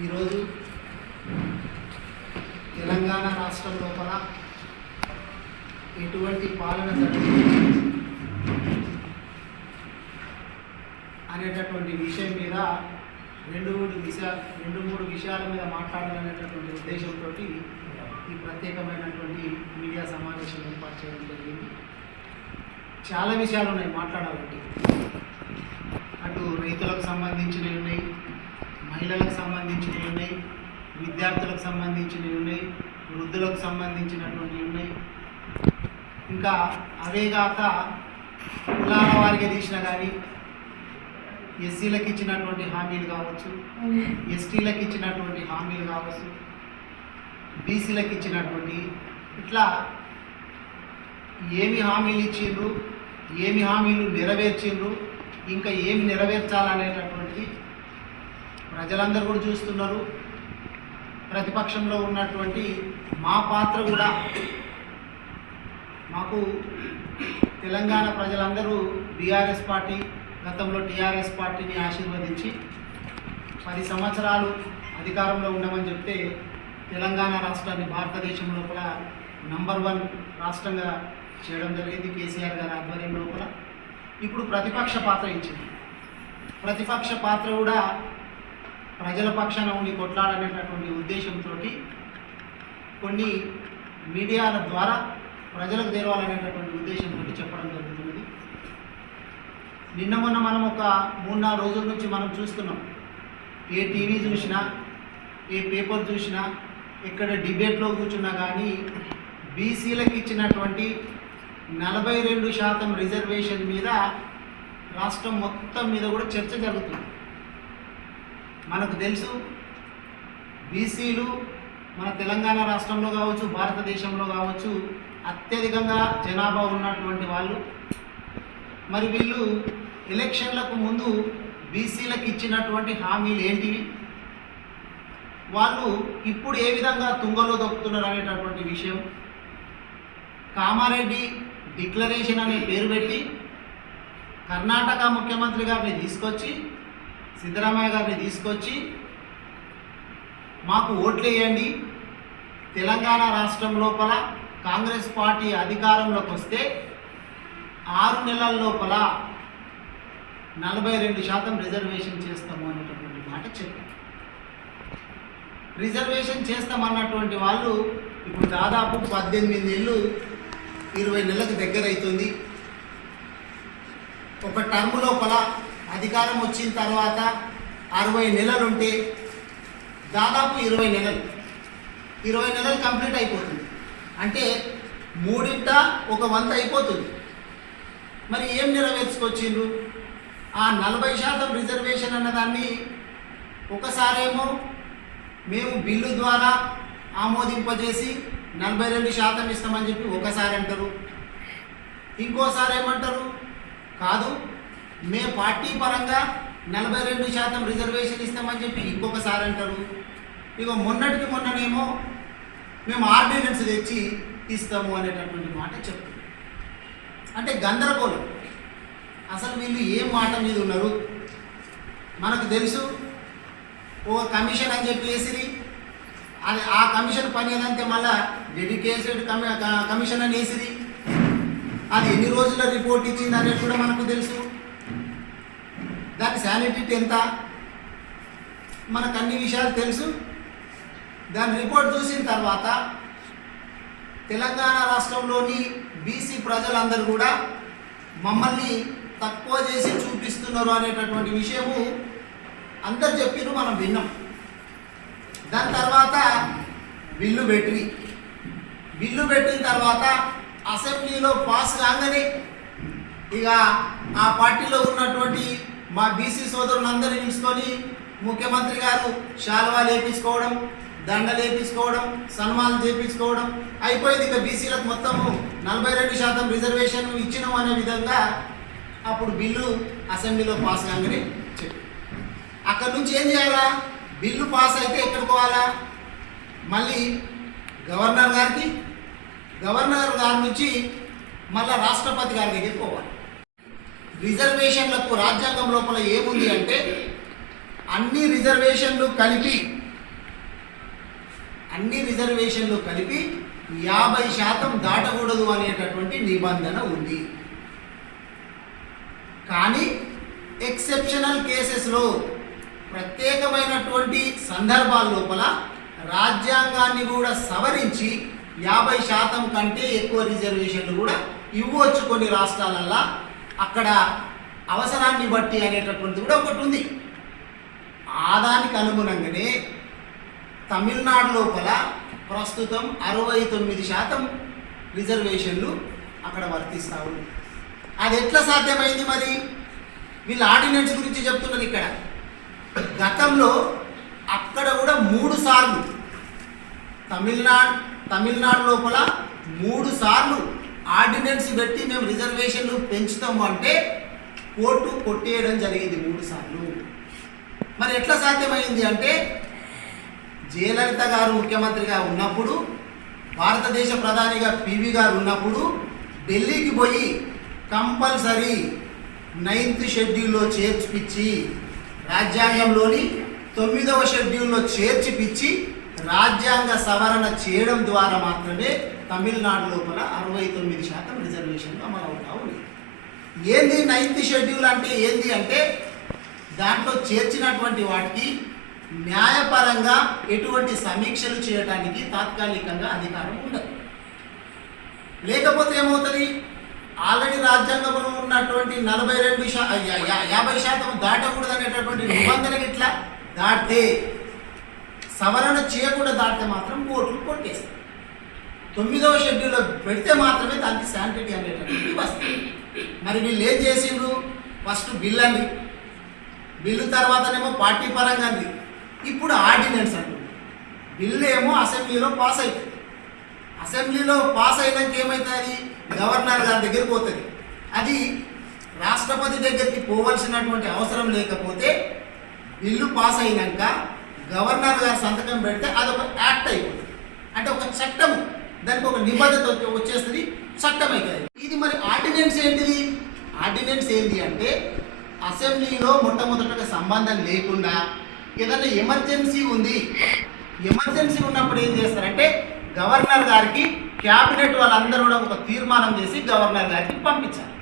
ఈరోజు తెలంగాణ రాష్ట్రం లోపల ఎటువంటి పాలన జరుగుతుంది అనేటటువంటి విషయం మీద రెండు మూడు విషయాల మీద మాట్లాడాలనేటటువంటి ఉద్దేశంతో ఈ ప్రత్యేకమైనటువంటి మీడియా సమావేశం ఏర్పాటు చేయడం జరిగింది. చాలా విషయాలు ఉన్నాయి మాట్లాడాలంటే. అటు రైతులకు సంబంధించినవి ఉన్నాయి, మహిళలకు సంబంధించినవి ఉన్నాయి, విద్యార్థులకు సంబంధించినవి ఉన్నాయి, వృద్ధులకు సంబంధించినటువంటివి ఉన్నాయి. ఇంకా అవేగాక కులాల వారికి తీసినా కానీ ఎస్సీలకు ఇచ్చినటువంటి హామీలు కావచ్చు, ఎస్టీలకు ఇచ్చినటువంటి హామీలు కావచ్చు, బీసీలకు ఇచ్చినటువంటి ఇట్లా ఏమి హామీలు ఇచ్చిండ్రు, ఏమి హామీలు నెరవేర్చిండ్రు, ఇంకా ఏమి నెరవేర్చాలనేటటువంటి ప్రజలందరూ కూడా చూస్తున్నారు. ప్రతిపక్షంలో ఉన్నటువంటి మా పాత్ర కూడా, మాకు తెలంగాణ ప్రజలందరూ బీఆర్ఎస్ పార్టీ, గతంలో టీఆర్ఎస్ పార్టీని ఆశీర్వదించి 10 సంవత్సరాలు అధికారంలో ఉండమని చెప్తే తెలంగాణ రాష్ట్రాన్ని భారతదేశం లోపల నంబర్ 1 రాష్ట్రంగా చేయడం జరిగింది కేసీఆర్ గారి ఆధ్వర్యం లోపల. ఇప్పుడు ప్రతిపక్ష పాత్ర ఇచ్చింది. ప్రతిపక్ష పాత్ర కూడా ప్రజల పక్షాన ఉండి కొట్లాడనేటటువంటి ఉద్దేశంతో కొన్ని మీడియాల ద్వారా ప్రజలకు తెలవాలనేటటువంటి ఉద్దేశంతో చెప్పడం జరుగుతున్నది. నిన్న మొన్న మనం ఒక 3-4 రోజుల నుంచి మనం చూస్తున్నాం. ఏ టీవీ చూసినా, ఏ పేపర్ చూసినా, ఎక్కడ డిబేట్లో కూర్చున్నా కానీ బీసీలకు ఇచ్చినటువంటి 42% రిజర్వేషన్ మీద రాష్ట్రం మొత్తం మీద కూడా చర్చ జరుగుతుంది. మనకు తెలుసు బీసీలు మన తెలంగాణ రాష్ట్రంలో కావచ్చు, భారతదేశంలో కావచ్చు అత్యధికంగా జనాభా ఉన్నటువంటి వాళ్ళు. మరి వీళ్ళు ఎలక్షన్లకు ముందు బీసీలకు ఇచ్చినటువంటి హామీలు ఏంటివి, వాళ్ళు ఇప్పుడు ఏ విధంగా తుంగలో దొక్కుతున్నారు అనేటటువంటి విషయం. కామారెడ్డి డిక్లరేషన్ అనే పేరు పెట్టి కర్ణాటక ముఖ్యమంత్రి గారిని తీసుకొచ్చి, సిద్ధరామయ్య గారిని తీసుకొచ్చి మాకు ఓట్లు వేయండి, తెలంగాణ రాష్ట్రం లోపల కాంగ్రెస్ పార్టీ అధికారంలోకి వస్తే 6 నెలల లోపల 42% రిజర్వేషన్ చేస్తాము అనేటటువంటి మాట చెప్పారు. రిజర్వేషన్ చేస్తామన్నటువంటి వాళ్ళు ఇప్పుడు దాదాపు 18 ఏళ్ళు 20 నెలలకు దగ్గర అవుతుంది. ఒక టర్మ్ లోపల అధికారం వచ్చిన తర్వాత 60 నెలలుంటే దాదాపు 20 నెలలు కంప్లీట్ అయిపోతుంది. అంటే 3/1 అయిపోతుంది. మరి ఏం నెరవేర్చుకొచ్చిండ్రు? ఆ 40% రిజర్వేషన్ అన్నదాన్ని ఒకసారేమో మేము బిల్లు ద్వారా ఆమోదింపజేసి 42% ఇస్తామని చెప్పి ఒకసారి అంటారు, ఇంకోసారి ఏమంటారు కాదు మేము పార్టీ పరంగా 42% రిజర్వేషన్ ఇస్తామని చెప్పి ఇంకొకసారి అంటారు. ఇక మొన్ననేమో మేము ఆర్డినెన్స్ తెచ్చి ఇస్తాము అనేటటువంటి మాట చెప్తారు. అంటే గందరగోళం. అసలు వీళ్ళు ఏ మాట మీద ఉన్నారు? మనకు తెలుసు ఒక కమిషన్ అని చెప్పి వేసిరి. అది ఆ కమిషన్ పని ఏదంటే మళ్ళీ డెడికేటెడ్ కమిషన్ అని వేసిరి. అది ఎన్ని రోజుల రిపోర్ట్ ఇచ్చింది అనేది కూడా మనకు తెలుసు. దాని శానిటీ ఎంత మనకు అన్ని విషయాలు తెలుసు. దాని రిపోర్ట్ చూసిన తర్వాత తెలంగాణ రాష్ట్రంలోని బీసీ ప్రజలందరూ కూడా మమ్మల్ని తక్కువ చేసి చూపిస్తున్నారు అనేటటువంటి విషయము అందరు చెప్పిరు, మనం విన్నాం. దాని తర్వాత బిల్లు పెట్టిన తర్వాత అసెంబ్లీలో పాస్ కాగానే ఇక ఆ పార్టీలో ఉన్నటువంటి మా బీసీ సోదరులందరినీ పిలుచుకొని ముఖ్యమంత్రి గారు శాలువాలు వేయించుకోవడం, దండలు వేయించుకోవడం, సన్మానాలు చేయించుకోవడం అయిపోయింది. ఇక బీసీలకు మొత్తము 42% రిజర్వేషన్ ఇచ్చినాం అనే విధంగా అప్పుడు బిల్లు అసెంబ్లీలో పాస్ కాగానే చెప్పి అక్కడి నుంచి ఏం చేయాలా? బిల్లు పాస్ అయితే ఎక్కడికి పోవాలా? మళ్ళీ గవర్నర్ గారి నుంచి మళ్ళీ రాష్ట్రపతి గారి దగ్గరికి పోవాలి. రిజర్వేషన్లకు రాజ్యాంగం లోపల ఏముంది అంటే అన్ని రిజర్వేషన్లు కలిపి 50% దాటకూడదు అనేటటువంటి నిబంధన ఉంది. కానీ ఎక్సెప్షనల్ కేసెస్లో ప్రత్యేకమైనటువంటి సందర్భాల లోపల రాజ్యాంగాన్ని కూడా సవరించి 50% కంటే ఎక్కువ రిజర్వేషన్లు కూడా ఇవ్వచ్చు కొన్ని రాష్ట్రాలల్లో, అక్కడ అవసరాన్ని బట్టి అనేటటువంటిది కూడా ఒకటి ఉంది. దానికి అనుగుణంగానే తమిళనాడు లోపల ప్రస్తుతం 69% రిజర్వేషన్లు అక్కడ వర్తిస్తూ ఉంది. అది ఎట్లా సాధ్యమైంది? మరి వీళ్ళు ఆర్డినెన్స్ గురించి చెప్తున్నారు ఇక్కడ. గతంలో అక్కడ కూడా 3 సార్లు తమిళనాడు లోపల 3 సార్లు ఆర్డినెన్స్ పెట్టి మేము రిజర్వేషన్లు పెంచుతాము అంటే కోర్టు కొట్టేయడం జరిగింది 3 సార్లు. మరి ఎట్లా సాధ్యమైంది అంటే జయలలిత గారు ముఖ్యమంత్రిగా ఉన్నప్పుడు, భారతదేశ ప్రధానిగా పివి గారు ఉన్నప్పుడు ఢిల్లీకి పోయి కంపల్సరీ 9th షెడ్యూల్లో చేర్చిపిచ్చి, రాజ్యాంగంలోని 9వ షెడ్యూల్లో చేర్చిపిచ్చి రాజ్యాంగ సవరణ చేయడం ద్వారా మాత్రమే తమిళనాడు లోపల 69% రిజర్వేషన్లు అమలవుతా ఉన్నాయి. ఏంది 9th షెడ్యూల్ అంటే ఏంది అంటే దాంట్లో చేర్చినటువంటి వాటికి న్యాయపరంగా ఎటువంటి సమీక్షలు చేయడానికి తాత్కాలికంగా అధికారం ఉండదు. లేకపోతే ఏమవుతుంది? ఆల్రెడీ రాజ్యాంగంలో ఉన్నటువంటి 50% దాటకూడదు అనేటటువంటి నిబంధనలు ఇట్లా దాటితే, సవరణ చేయకుండా దాటితే మాత్రం కోర్టులు కొట్టేస్తాయి. 9వ షెడ్యూల్లో పెడితే మాత్రమే దానికి శాంటిటీ అనేటటువంటి వస్తుంది. మరి వీళ్ళు ఏం చేసిండ్రు? ఫస్ట్ బిల్ అండి, బిల్లు తర్వాతనేమో పార్టీ పరంగా అండి, ఇప్పుడు ఆర్డినెన్స్ అంటుంది. బిల్లు ఏమో అసెంబ్లీలో పాస్ అవుతుంది. అసెంబ్లీలో పాస్ అయినాక ఏమవుతుంది? గవర్నర్ గారి దగ్గరికి పోతుంది. అది రాష్ట్రపతి దగ్గరికి పోవలసినటువంటి అవసరం లేకపోతే బిల్లు పాస్ అయినాక గవర్నర్ గారు సంతకం పెడితే అదొక యాక్ట్ అయిపోతుంది. అంటే ఒక చట్టం, దానికి ఒక నిబంధన వచ్చేస్తుంది, చట్టం అవుతుంది. ఇది మరి ఆర్డినెన్స్ ఏంటిది? ఆర్డినెన్స్ ఏంటి అంటే అసెంబ్లీలో మొట్టమొదటగా సంబంధం లేకుండా ఏదైనా ఎమర్జెన్సీ ఉంది, ఎమర్జెన్సీ ఉన్నప్పుడు ఏం చేస్తారంటే గవర్నర్ గారికి క్యాబినెట్ వాళ్ళందరూ కూడా ఒక తీర్మానం చేసి గవర్నర్ గారికి పంపించాలి.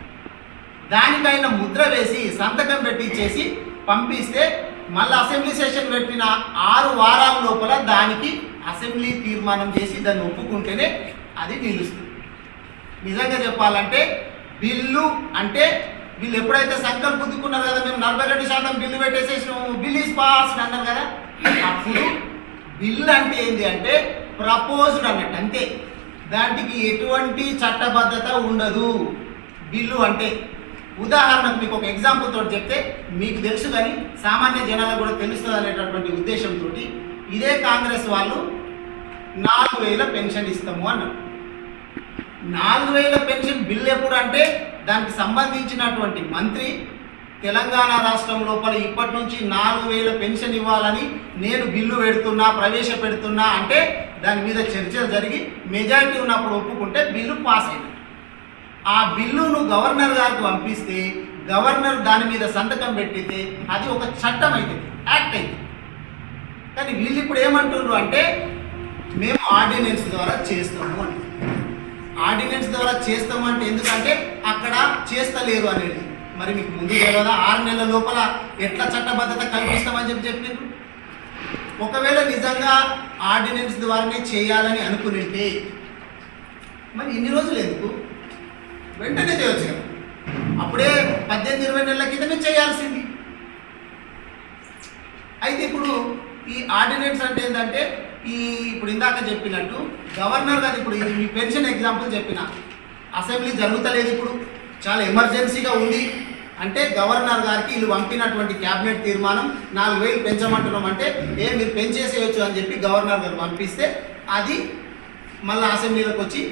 దానికైనా ముద్ర వేసి సంతకం పెట్టించేసి పంపిస్తే మళ్ళీ అసెంబ్లీ సెషన్ పెట్టిన 6 వారాల లోపల దానికి అసెంబ్లీ తీర్మానం చేసి దాన్ని ఒప్పుకుంటేనే అది నిలుస్తుంది. నిజంగా చెప్పాలంటే బిల్లు అంటే వీళ్ళు ఎప్పుడైతే సంకల్పం పుద్దుకున్నారు కదా, మేము 42% బిల్లు పెట్టేసేసి బిల్ ఈజ్ పాస్డ్ అన్నారు కదా, అప్పుడు బిల్లు అంటే ఏంటి అంటే ప్రపోజ్డ్ అన్నట్టు, అంతే. దానికి ఎటువంటి చట్టబద్ధత ఉండదు బిల్లు అంటే. ఉదాహరణకు మీకు ఒక ఎగ్జాంపుల్ తోటి చెప్తే మీకు తెలుసు కానీ సామాన్య జనాలకు కూడా తెలుస్తుంది అనేటటువంటి ఉద్దేశంతో, ఇదే కాంగ్రెస్ వాళ్ళు 4000 పెన్షన్ ఇస్తాము అన్నారు. 4000 పెన్షన్ బిల్లు ఎప్పుడు అంటే దానికి సంబంధించినటువంటి మంత్రి తెలంగాణ రాష్ట్రం లోపల ఇప్పటి నుంచి 4000 పెన్షన్ ఇవ్వాలని నేను బిల్లు ప్రవేశపెడుతున్నా అంటే దాని మీద చర్చలు జరిగి మెజారిటీ ఉన్నప్పుడు ఒప్పుకుంటే బిల్లు పాస్ అయింది. ఆ బిల్లును గవర్నర్ గారికి పంపిస్తే గవర్నర్ దాని మీద సంతకం పెట్టితే అది ఒక చట్టం అవుతుంది, యాక్ట్ అవుతుంది. కానీ వీళ్ళు ఇప్పుడు ఏమంటున్నారు అంటే మేము ఆర్డినెన్స్ ద్వారా చేస్తాము అని. ఆర్డినెన్స్ ద్వారా చేస్తాము అంటే ఎందుకంటే అక్కడ చేస్తలేరు అనేది. మరి మీకు ముందు తెలియదా 6 నెలల లోపల ఎట్లా చట్టబద్ధత కల్పిస్తామని చెప్పిండ్రు? ఒకవేళ నిజంగా ఆర్డినెన్స్ ద్వారానే చేయాలని అనుకునింటే మరి ఇన్ని రోజులు ఎందుకు? వెంటనే చేయవచ్చు కదా. అప్పుడే 18-20 నెలల కిందమే చేయాల్సింది. అయితే ఇప్పుడు ఈ ఆర్డినెన్స్ అంటే ఏంటంటే ఇప్పుడు ఇందాక చెప్పినట్టు గవర్నర్ గారు, ఇప్పుడు ఇది మీ పెన్షన్ ఎగ్జాంపుల్ చెప్పిన, అసెంబ్లీ జరుగుతలేదు, ఇప్పుడు చాలా ఎమర్జెన్సీగా ఉంది అంటే గవర్నర్ గారికి వీళ్ళు పంపినటువంటి క్యాబినెట్ తీర్మానం 4000 పెంచమంటున్నాం అంటే మీరు పెంచేసేయచ్చు అని చెప్పి గవర్నర్ గారు పంపిస్తే అది మళ్ళీ అసెంబ్లీలోకి వచ్చి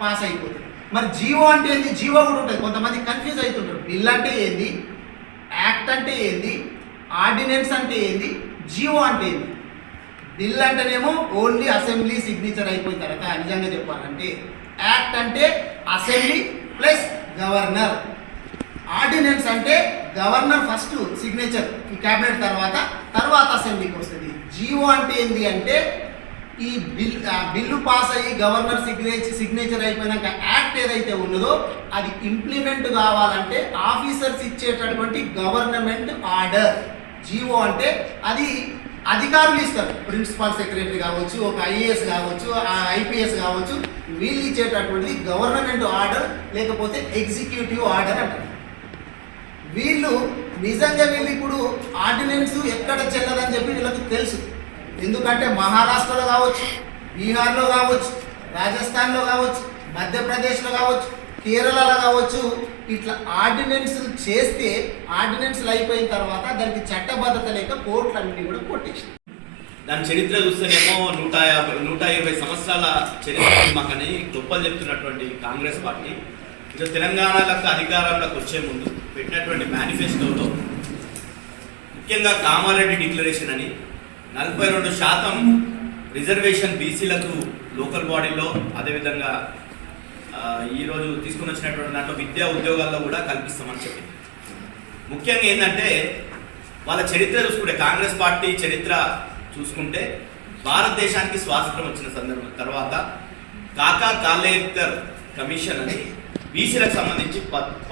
పాస్ అయిపోతుంది. మరి జీవో అంటే ఏంది? జీవో కూడా ఉంటుంది, కొంతమంది కన్ఫ్యూజ్ అవుతుంటారు. బిల్ అంటే ఏంది, యాక్ట్ అంటే ఏంది, ఆర్డినెన్స్ అంటే ఏంది, జీవో అంటే ఏంది? బిల్ అంటేనేమో ఓన్లీ అసెంబ్లీ సిగ్నేచర్ అయిపోయిన తర్వాత, నిజంగా చెప్పాలంటే యాక్ట్ అంటే అసెంబ్లీ ప్లస్ గవర్నర్, ఆర్డినెన్స్ అంటే గవర్నర్ ఫస్ట్ సిగ్నేచర్ ఈ క్యాబినెట్ తర్వాత అసెంబ్లీకి వస్తుంది. జీవో అంటే ఏంటి అంటే ఈ బిల్లు పాస్ అయ్యి గవర్నర్ సిగ్నేచర్ అయిపోయినాక యాక్ట్ ఏదైతే ఉన్నదో అది ఇంప్లిమెంట్ కావాలంటే ఆఫీసర్స్ ఇచ్చేటటువంటి గవర్నమెంట్ ఆర్డర్. జీవో అంటే అది అధికారులు ఇస్తారు, ప్రిన్సిపల్ సెక్రటరీ కావచ్చు, ఒక ఐఏఎస్ కావచ్చు, ఐపీఎస్ కావచ్చు, వీళ్ళు ఇచ్చేటటువంటి గవర్నమెంట్ ఆర్డర్ లేకపోతే ఎగ్జిక్యూటివ్ ఆర్డర్ అంటారు. వీళ్ళు నిజంగా వీళ్ళు ఇప్పుడు ఆర్డినెన్స్ ఎక్కడ చెల్లదని చెప్పి వీళ్ళకి తెలుసు. ఎందుకంటే మహారాష్ట్రలో కావచ్చు, బీహార్లో కావచ్చు, రాజస్థాన్లో కావచ్చు, మధ్యప్రదేశ్లో కావచ్చు, కేరళలో కావచ్చు, ఇట్లా ఆర్డినెన్స్లు చేస్తే ఆర్డినెన్స్లు అయిపోయిన తర్వాత దానికి చట్టబద్ధత లేక కోర్టులన్నీ కూడా కొట్టేసి దాని చరిత్ర చూస్తేనేమో 120 సంవత్సరాల చరిత్ర మాకని గొప్పలు చెప్తున్నటువంటి కాంగ్రెస్ పార్టీ ఇక తెలంగాణలకు అధికారంలోకి వచ్చే ముందు పెట్టినటువంటి మేనిఫెస్టోలో ముఖ్యంగా కామారెడ్డి డిక్లరేషన్ అని 42% రిజర్వేషన్ బీసీలకు లోకల్ బాడీలో, అదేవిధంగా ఈరోజు తీసుకుని వచ్చినటువంటి దాంట్లో విద్యా ఉద్యోగాల్లో కూడా కల్పిస్తామని చెప్పింది. ముఖ్యంగా ఏంటంటే వాళ్ళ చరిత్ర చూసుకుంటే, కాంగ్రెస్ పార్టీ చరిత్ర చూసుకుంటే భారతదేశానికి స్వాతంత్రం వచ్చిన సందర్భం తర్వాత కాకా కాలేకర్ కమిషన్ అని బీసీలకు సంబంధించి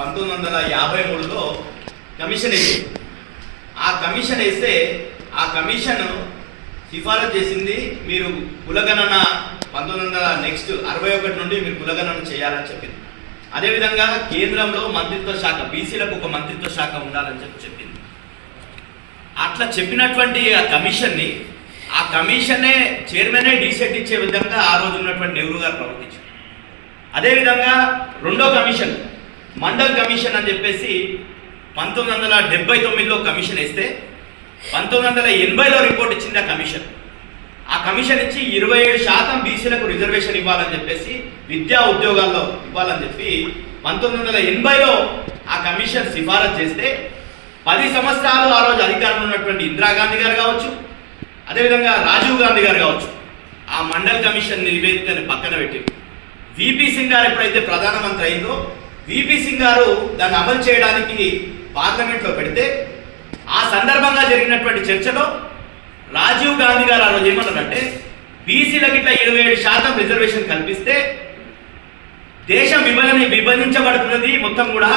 1953లో కమిషన్ వేసింది. ఆ కమిషన్ వేస్తే ఆ కమిషన్ సిఫారసు చేసింది మీరు కులగణన 1961 నుండి మీరు కులగణన చేయాలని చెప్పింది. అదేవిధంగా కేంద్రంలో మంత్రిత్వ శాఖ, బీసీలకు ఒక మంత్రిత్వ శాఖ ఉండాలని చెప్పింది. అట్లా చెప్పినటువంటి ఆ కమిషనే చైర్మనే డిసైడ్ ఇచ్చే విధంగా ఆ రోజు ఉన్నటువంటి నెహ్రూ గారు ప్రవర్తించారు. అదేవిధంగా రెండో కమిషన్ మండల్ కమిషన్ అని చెప్పేసి 1979లో కమిషన్ వేస్తే 1980లో రిపోర్ట్ ఇచ్చింది ఆ కమిషన్ ఇచ్చి 27% బీసీలకు రిజర్వేషన్ ఇవ్వాలని చెప్పేసి విద్యా ఉద్యోగాల్లో ఇవ్వాలని చెప్పి 1980లో ఆ కమిషన్ సిఫారసు చేస్తే 10 సంవత్సరాలు ఆ రోజు అధికారంలో ఉన్నటువంటి ఇందిరాగాంధీ గారు కావచ్చు, అదేవిధంగా రాజీవ్ గాంధీ గారు కావచ్చు, ఆ మండల్ కమిషన్ నివేదికని పక్కన పెట్టి విపి సింగ్ గారు ఎప్పుడైతే ప్రధానమంత్రి అయిందో విపి సింగ్ గారు దాన్ని అమలు చేయడానికి పార్లమెంట్లో పెడితే ఆ సందర్భంగా జరిగినటువంటి చర్చలో రాజీవ్ గాంధీ గారు ఆ రోజు ఏమన్నారంటే బీసీలకు ఇట్లా 27% రిజర్వేషన్ కల్పిస్తే దేశం విభజించబడుతున్నది, మొత్తం కూడా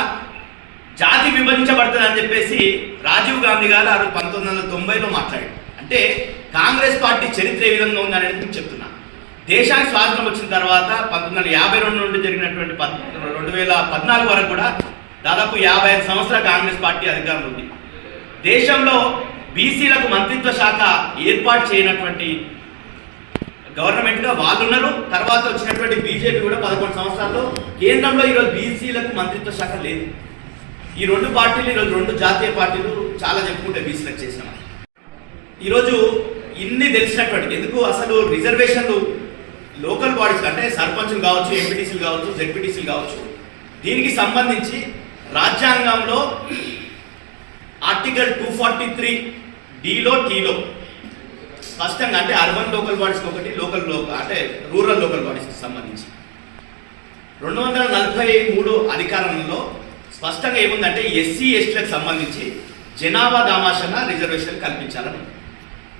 జాతి విభజించబడుతుంది అని చెప్పేసి రాజీవ్ గాంధీ గారు ఆ రోజు 1990లో మాట్లాడారు. అంటే కాంగ్రెస్ పార్టీ చరిత్ర ఏ విధంగా ఉందనేది నేను చెప్తున్నా. దేశానికి స్వాతంత్రం వచ్చిన తర్వాత 1952 నుండి జరిగినటువంటి 2014 వరకు కూడా దాదాపు 55 సంవత్సరాల కాంగ్రెస్ పార్టీ అధికారంలో ఉంది. దేశంలో బీసీలకు మంత్రిత్వ శాఖ ఏర్పాటు చేయనటువంటి గవర్నమెంట్గా వాళ్ళు ఉన్నారు. తర్వాత వచ్చినటువంటి బీజేపీ కూడా 11 సంవత్సరాల్లో కేంద్రంలో ఈరోజు బీసీలకు మంత్రిత్వ శాఖ లేదు. ఈ రెండు పార్టీలు ఈరోజు రెండు జాతీయ పార్టీలు చాలా చెప్పుకుంటే బీసీలకు చేసినాం. ఈరోజు ఇన్ని తెలిసినటువంటి ఎందుకు అసలు రిజర్వేషన్లు లోకల్ బాడీస్ అంటే సర్పంచులు కావచ్చు, ఎంపీటీసీలు కావచ్చు, జెడ్పీటీసీలు కావచ్చు, దీనికి సంబంధించి రాజ్యాంగంలో ఆర్టికల్ 243 డీలో టీలో స్పష్టంగా అంటే అర్బన్ లోకల్ బాడీస్కి ఒకటి, అంటే రూరల్ లోకల్ బాడీస్కి సంబంధించి 243 అధికారంలో స్పష్టంగా ఏముందంటే ఎస్సీ ఎస్టీలకు సంబంధించి జనాభా దామాషన రిజర్వేషన్ కల్పించాలని,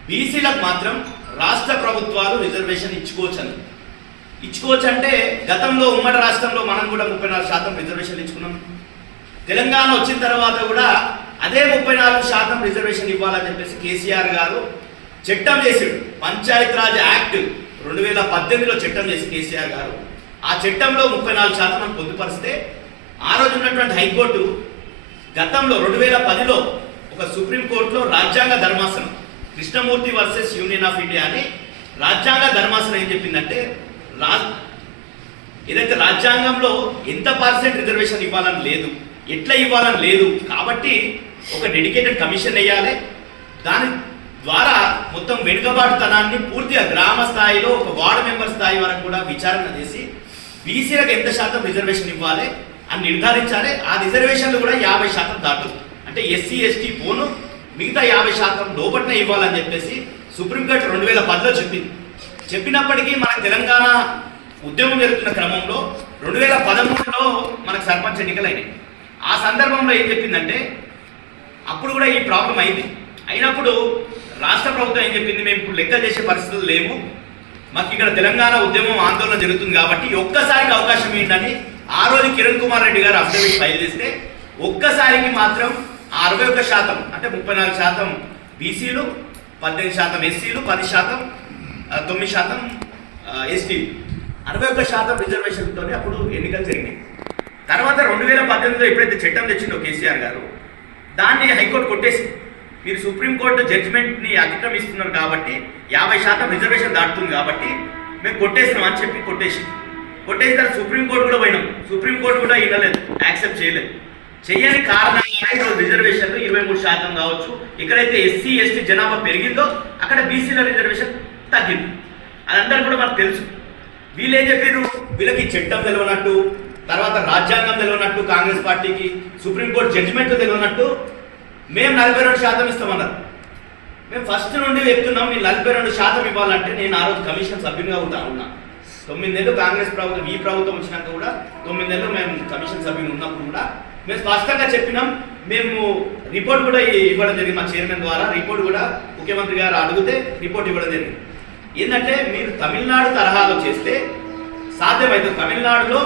బీసీలకు మాత్రం రాష్ట్ర ప్రభుత్వాలు రిజర్వేషన్ ఇచ్చుకోవచ్చు అంటే గతంలో ఉమ్మడి రాష్ట్రంలో మనం కూడా 34% రిజర్వేషన్ ఇచ్చుకున్నాం. తెలంగాణ వచ్చిన తర్వాత కూడా అదే 34% రిజర్వేషన్ ఇవ్వాలని చెప్పేసి కేసీఆర్ గారు చట్టం చేసాడు. పంచాయత్ రాజ్ యాక్ట్ 2018లో చట్టం చేసి కేసీఆర్ గారు ఆ చట్టంలో 34% మనం పొందుపరిస్తే ఆ రోజు ఉన్నటువంటి హైకోర్టు గతంలో 2010లో ఒక సుప్రీంకోర్టులో రాజ్యాంగ ధర్మాసనం Krishnamurthy versus union of India అని రాజ్యాంగ ధర్మాసనం ఏం చెప్పిందంటే ఏదైతే రాజ్యాంగంలో ఎంత % రిజర్వేషన్ ఇవ్వాలని లేదు, ఎట్లా ఇవ్వాలని లేదు, కాబట్టి ఒక డెడికేటెడ్ కమిషన్ వేయాలి. దాని ద్వారా మొత్తం వెనుకబాటుతనాన్ని పూర్తిగా గ్రామ స్థాయిలో ఒక వార్డు మెంబర్ స్థాయి వరకు కూడా విచారణ చేసి బీసీలకు ఎంత శాతం రిజర్వేషన్ ఇవ్వాలి అని నిర్ధారించాలి. ఆ రిజర్వేషన్లు కూడా 50% దాటు, అంటే ఎస్సీ ఎస్టీ పోను మిగతా 50% లోపట్నే ఇవ్వాలని చెప్పేసి సుప్రీంకోర్టు 2010లో చెప్పినప్పటికీ మనకు తెలంగాణ ఉద్యమం జరుగుతున్న క్రమంలో 2013లో మనకు సర్పంచ్ ఎన్నికలు అయినాయి. ఆ సందర్భంలో ఏం చెప్పిందంటే అప్పుడు కూడా ఈ ప్రాబ్లం అయింది. అయినప్పుడు రాష్ట్ర ప్రభుత్వం ఏం చెప్పింది, మేము ఇప్పుడు లెక్కలు చేసే పరిస్థితులు లేము, మాకు ఇక్కడ తెలంగాణ ఉద్యమం ఆందోళన జరుగుతుంది కాబట్టి ఒక్కసారికి అవకాశం ఏంటని ఆ రోజు కిరణ్ కుమార్ రెడ్డి గారు అఫిడవిట్ ఫైల్ చేస్తే ఒక్కసారికి మాత్రం 61% అంటే 34% బీసీలు, 18% ఎస్సీలు, 10% 9% ఎస్టీలు, 61% రిజర్వేషన్తో అప్పుడు ఎన్నికలు జరిగినాయి. తర్వాత 2018లో ఎప్పుడైతే చట్టం తెచ్చిండో కేసీఆర్ గారు, దాన్ని హైకోర్టు కొట్టేసి మీరు సుప్రీంకోర్టు జడ్జిమెంట్ని అతిక్రమిస్తున్నారు కాబట్టి 50% రిజర్వేషన్ దాటుతుంది కాబట్టి మేము కొట్టేసినాం అని చెప్పి కొట్టేసిన తర్వాత సుప్రీంకోర్టు కూడా పోయినాం. సుప్రీంకోర్టు కూడా వినలేదు, యాక్సెప్ట్ చేయలేదు. చెయ్యని కారణంగా ఈరోజు రిజర్వేషన్లు 23% కావచ్చు. ఎక్కడైతే ఎస్సీ ఎస్టీ జనాభా పెరిగిందో అక్కడ బీసీల రిజర్వేషన్ తగ్గింది. అదంతా కూడా మనకు తెలుసు. వీళ్ళు ఏం చెప్పారు, వీళ్ళకి చట్టం తెలియనట్టు, తర్వాత రాజ్యాంగం తెలియనట్టు, కాంగ్రెస్ పార్టీకి సుప్రీంకోర్టు జడ్జిమెంట్ తెలియనట్టు మేము 42% ఇస్తామన్నారు. మేము ఫస్ట్ నుండి చెప్తున్నాం మీరు 42% ఇవ్వాలంటే, నేను ఆ రోజు కమిషన్ సభ్యునిగా ఉన్నా 9 నెలలు కాంగ్రెస్ ప్రభుత్వం, ఈ ప్రభుత్వం వచ్చినాక కూడా 9 నెలలు మేము కమిషన్ సభ్యులు ఉన్నప్పుడు కూడా మేము స్పష్టంగా చెప్పినాం. మేము రిపోర్ట్ కూడా ఇవ్వడం జరిగింది, మా చైర్మన్ ద్వారా రిపోర్ట్ కూడా ముఖ్యమంత్రి గారు అడిగితే రిపోర్ట్ ఇవ్వడం జరిగింది. ఏంటంటే మీరు తమిళనాడు తరహాలో చేస్తే సాధ్యమవుతుంది. తమిళనాడులో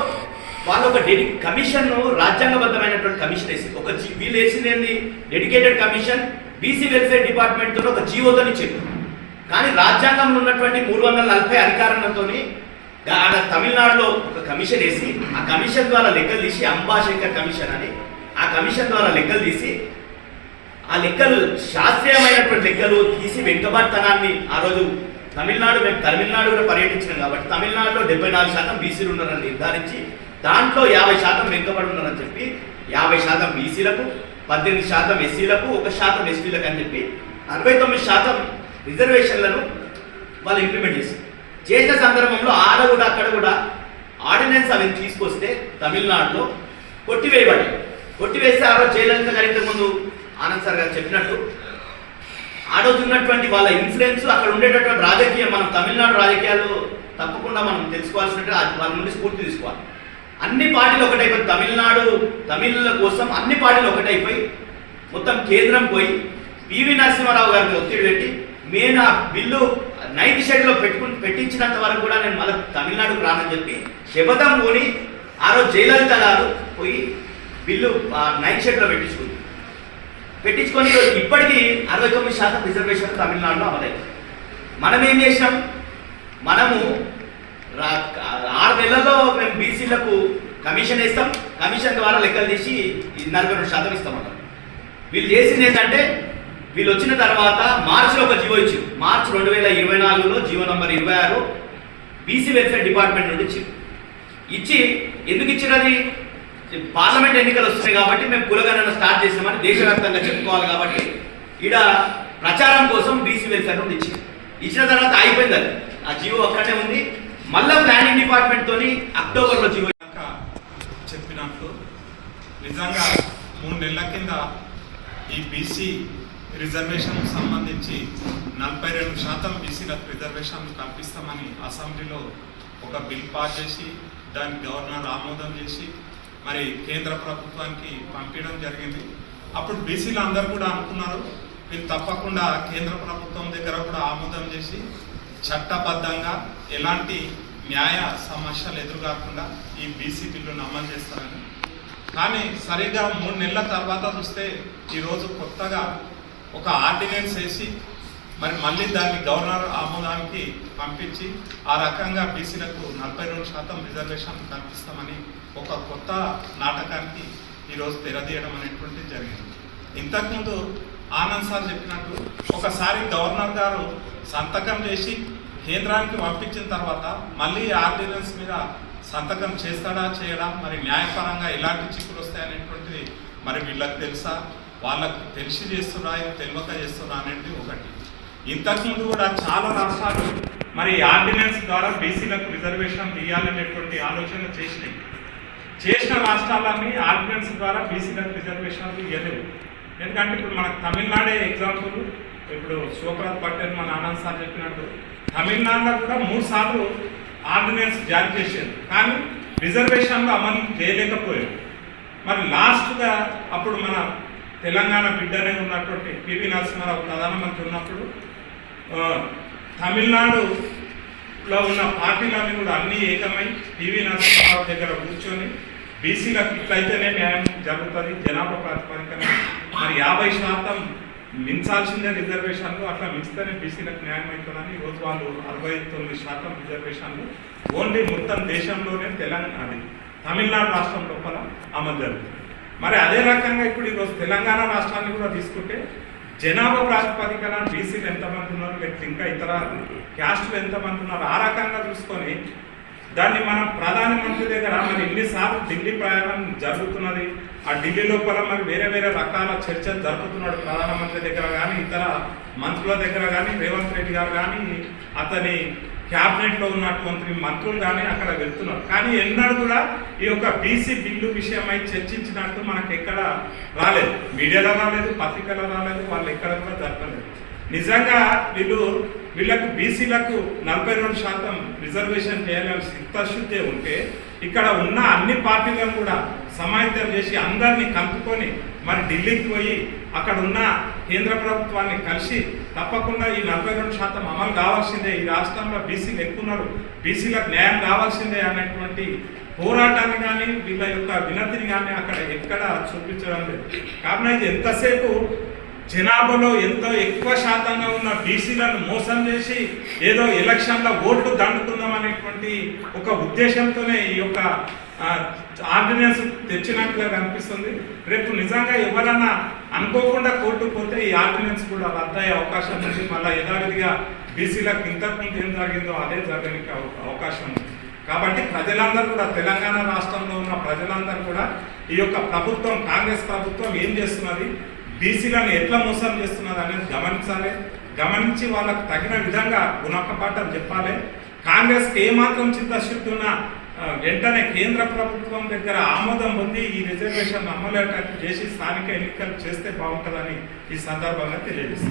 వాళ్ళు ఒక కమిషన్, రాజ్యాంగబద్ధమైనటువంటి కమిషన్ వేసి వీళ్ళు వేసింది ఏంది, డెడికేటెడ్ కమిషన్ బీసీ వెల్ఫేర్ డిపార్ట్మెంట్తో ఒక జీవోతో చెప్పారు. కానీ రాజ్యాంగంలో ఉన్నటువంటి 340 అధికారంతో ఆడ తమిళనాడులో ఒక కమిషన్ వేసి ఆ కమిషన్ ద్వారా లెక్కలు తీసి, అంబాశంకర్ కమిషన్ అని ఆ కమిషన్ ద్వారా లెక్కలు తీసి, ఆ లెక్కలు శాస్త్రీయమైనటువంటి లెక్కలు తీసి వెనుకబాటుతనాన్ని ఆ రోజు మేము తమిళనాడు కూడా పర్యటించినాం కాబట్టి తమిళనాడులో 74% బీసీలు ఉన్నారని నిర్ధారించి దాంట్లో 50% వెనుకబడి ఉన్నారని చెప్పి 50% బీసీలకు, 18% ఎస్సీలకు, 1% ఎస్టీలకు అని చెప్పి 69% రిజర్వేషన్లను వాళ్ళు ఇంప్లిమెంట్ చేసిన సందర్భంలో అక్కడ కూడా ఆర్డినెన్స్ అవి తీసుకొస్తే తమిళనాడులో కొట్టివేస్తే ఆ రోజు జయలలిత గారి ఇంతకుముందు ఆనంద్ సార్ గారు చెప్పినట్టు ఆ రోజు ఉన్నటువంటి వాళ్ళ ఇన్ఫ్లుయెన్స్, అక్కడ ఉండేటటువంటి రాజకీయం, మనం తమిళనాడు రాజకీయాలు తప్పకుండా మనం తెలుసుకోవాల్సినట్టు వాళ్ళ నుండి స్ఫూర్తి తీసుకోవాలి. అన్ని పార్టీలు ఒకటైపోయి తమిళుల కోసం అన్ని పార్టీలు ఒకటైపోయి మొత్తం కేంద్రం పోయి పివి నరసింహారావు గారిని ఒత్తిడి పెట్టి నేను ఆ బిల్లు 9th షెడ్యూల్లో పెట్టించినంత వరకు కూడా నేను మళ్ళీ తమిళనాడుకు రానని చెప్పి శపథం కొని ఆ రోజు జయలలిత గారు పోయి బిల్లు 9th షెడ్యూల్లో పెట్టించుకొని ఇప్పటికీ 69% రిజర్వేషన్ తమిళనాడులో అమలైంది. మనం ఏం చేసినాం, మనము 6 నెలల్లో మేము బీసీలకు కమిషన్ వేస్తాం, కమిషన్ ద్వారా లెక్కలు తీసి 42% ఇస్తామన్నారు. వీళ్ళు చేసింది ఏంటంటే, వీళ్ళు వచ్చిన తర్వాత మార్చిలో ఒక జీవో ఇచ్చారు. మార్చి 2024లో GO number 26 BC welfare department నుండి ఇచ్చి ఎందుకు ఇచ్చినది, పార్లమెంట్ ఎన్నికలు వస్తున్నాయి కాబట్టి మేము కులగణన స్టార్ట్ చేసామని దేశవ్యాప్తంగా చెప్పుకోవాలి కాబట్టి ఈడ ప్రచారం కోసం బీసీ వెల్ఫేర్ నుండి ఇచ్చిన తర్వాత అయిపోయింది. అది ఆ జీవో అక్కడే ఉంది. మళ్ళా ప్లానింగ్ డిపార్ట్మెంట్ తోని అక్టోబర్లో జీవో చెప్పినట్లు నిజంగా 3 నెలల కింద ఈ బీసీ రిజర్వేషన్ సంబంధించి 42% బీసీలకు రిజర్వేషన్లు కల్పిస్తామని అసెంబ్లీలో ఒక బిల్ పాస్ చేసి దాన్ని గవర్నర్ ఆమోదం చేసి మరి కేంద్ర ప్రభుత్వానికి పంపించడం జరిగింది. అప్పుడు బీసీలు అందరూ కూడా అనుకున్నారు వీళ్ళు తప్పకుండా కేంద్ర ప్రభుత్వం దగ్గర కూడా ఆమోదం చేసి చట్టబద్ధంగా ఎలాంటి న్యాయ సమస్యలు ఎదురుకాకుండా ఈ బీసీ బిల్లును అమలు చేస్తారని. కానీ సరిగ్గా 3 నెలల తర్వాత చూస్తే ఈరోజు కొత్తగా ఒక ఆర్డినెన్స్ వేసి మరి మళ్ళీ దాన్ని గవర్నర్ ఆమోదానికి పంపించి ఆ రకంగా బీసీలకు 42% రిజర్వేషన్ కల్పిస్తామని ఒక కొత్త నాటకానికి ఈరోజు తెరదీయడం అనేటువంటిది జరిగింది. ఇంతకుముందు ఆనంద్ సార్ చెప్పినట్టు ఒకసారి గవర్నర్ గారు సంతకం చేసి కేంద్రానికి పంపించిన తర్వాత మళ్ళీ ఆర్డినెన్స్ మీద సంతకం చేస్తాడా చేయడా, మరి న్యాయపరంగా ఎలాంటి చిక్కులు వస్తాయనేటువంటిది మరి వీళ్ళకి తెలుసా, వాళ్ళకు తెలిసి చేస్తున్నా తెలియక చేస్తున్నా అనేది ఒకటి. ఇంతకుముందు కూడా చాలా రాష్ట్రాలు మరి ఆర్డినెన్స్ ద్వారా బీసీలకు రిజర్వేషన్ తీయాలనేటువంటి ఆలోచన చేసిన రాష్ట్రాలన్నీ ఆర్డినెన్స్ ద్వారా బీసీలకు రిజర్వేషన్లు ఇవ్వలేవు. ఎందుకంటే ఇప్పుడు మనకు తమిళనాడే ఎగ్జాంపుల్. ఇప్పుడు శివప్రసాద్ పటేల్ మన ఆనంద్ సార్ చెప్పినట్టు తమిళనాడులో కూడా 3 సార్లు ఆర్డినెన్స్ జారీ చేశారు, కానీ రిజర్వేషన్లు అమలు చేయలేకపోయారు. మరి లాస్ట్గా అప్పుడు మన తెలంగాణ బిడ్డనే ఉన్నటువంటి పివి నరసింహారావు ప్రధానమంత్రి ఉన్నప్పుడు తమిళనాడులో ఉన్న పార్టీలన్నీ కూడా అన్నీ ఏకమై పివి నరసింహారావు దగ్గర కూర్చొని బీసీలకు ఇట్లయితేనే న్యాయం జరుగుతుంది జనాభా ప్రాతిపదికన మరి 50% మించాల్సిందే రిజర్వేషన్లు, అట్లా మించితేనే బీసీలకు న్యాయం అవుతుందని ఈరోజు వాళ్ళు 69% రిజర్వేషన్లు ఓన్లీ మొత్తం దేశంలోనే తమిళనాడు రాష్ట్రం లోపల అమలు జరుగుతుంది. మరి అదే రకంగా ఇప్పుడు ఈరోజు తెలంగాణ రాష్ట్రాన్ని కూడా తీసుకుంటే జనాభా ప్రాతిపదికన బీసీలు ఎంతమంది ఉన్నారు, లేకపోతే ఇంకా ఇతర క్యాస్టులు ఎంతమంది ఉన్నారు, ఆ రకంగా చూసుకొని దాన్ని మనం ప్రధానమంత్రి దగ్గర మరి ఎన్నిసార్లు ఢిల్లీ ప్రయాణం జరుగుతున్నది, ఆ ఢిల్లీ లోపల మరి వేరే వేరే రకాల చర్చలు జరుపుతున్నాడు ప్రధానమంత్రి దగ్గర కానీ ఇతర మంత్రుల దగ్గర కానీ రేవంత్ రెడ్డి గారు కానీ అతని క్యాబినెట్లో ఉన్నటువంటి మంత్రులు కానీ అక్కడ వెళ్తున్నారు. కానీ ఎన్నడూ కూడా ఈ యొక్క బీసీ బిల్లు విషయమై చర్చించినట్టు మనకు ఎక్కడ రాలేదు, మీడియాలో రాలేదు, పత్రికలో రాలేదు, వాళ్ళు ఎక్కడ కూడా జరగలేదు. నిజంగా వీళ్ళకు బీసీలకు 42% రిజర్వేషన్ చేయాలని చిత్తశుద్ధి ఉంటే ఇక్కడ ఉన్న అన్ని పార్టీలను కూడా సమాయత్తం చేసి అందరినీ కలుపుకొని మరి ఢిల్లీకి పోయి అక్కడ ఉన్న కేంద్ర ప్రభుత్వాన్ని కలిసి తప్పకుండా ఈ 42% అమలు కావాల్సిందే, ఈ రాష్ట్రంలో బీసీలు ఎక్కున్నారు, బీసీలకు న్యాయం కావాల్సిందే అనేటువంటి పోరాటాన్ని కానీ వీళ్ళ యొక్క వినతిని కానీ అక్కడ ఎక్కడ చూపించడం లేదు. కాబట్టి ఇది ఎంతసేపు జనాభాలో ఎంతో ఎక్కువ శాతంగా ఉన్న బీసీలను మోసం చేసి ఏదో ఎలక్షన్లో ఓట్లు దండుకుందాం అనేటువంటి ఒక ఉద్దేశంతోనే ఈ యొక్క ఆర్డినెన్స్ తెచ్చినట్లుగా కనిపిస్తుంది. రేపు నిజంగా ఎవరైనా అనుకోకుండా కోర్టుకు పోతే ఈ ఆర్డినెన్స్ కూడా రద్దయ్యే అవకాశం ఉంది. మళ్ళీ యథావిధిగా బీసీలకు ఇంతకుముందు ఏం జరిగిందో అదే జరగడానికి అవకాశం ఉంది. కాబట్టి ప్రజలందరూ కూడా తెలంగాణ రాష్ట్రంలో ఉన్న ప్రజలందరూ కూడా ఈ యొక్క ప్రభుత్వం కాంగ్రెస్ ప్రభుత్వం ఏం చేస్తున్నది, బీసీలను ఎట్లా మోసం చేస్తున్నది అనేది గమనించాలి. గమనించి వాళ్ళకు తగిన విధంగా గుణపాఠం చెప్పాలి. కాంగ్రెస్కి ఏమాత్రం చిత్తశుద్ధి ఉన్నా వెంటనే కేంద్ర ప్రభుత్వం దగ్గర ఆమోదం పొంది ఈ రిజర్వేషన్ అమలు చేసి స్థానిక ఎన్నికలు చేస్తే బాగుంటుందని ఈ సందర్భంగా తెలియజేస్తుంది.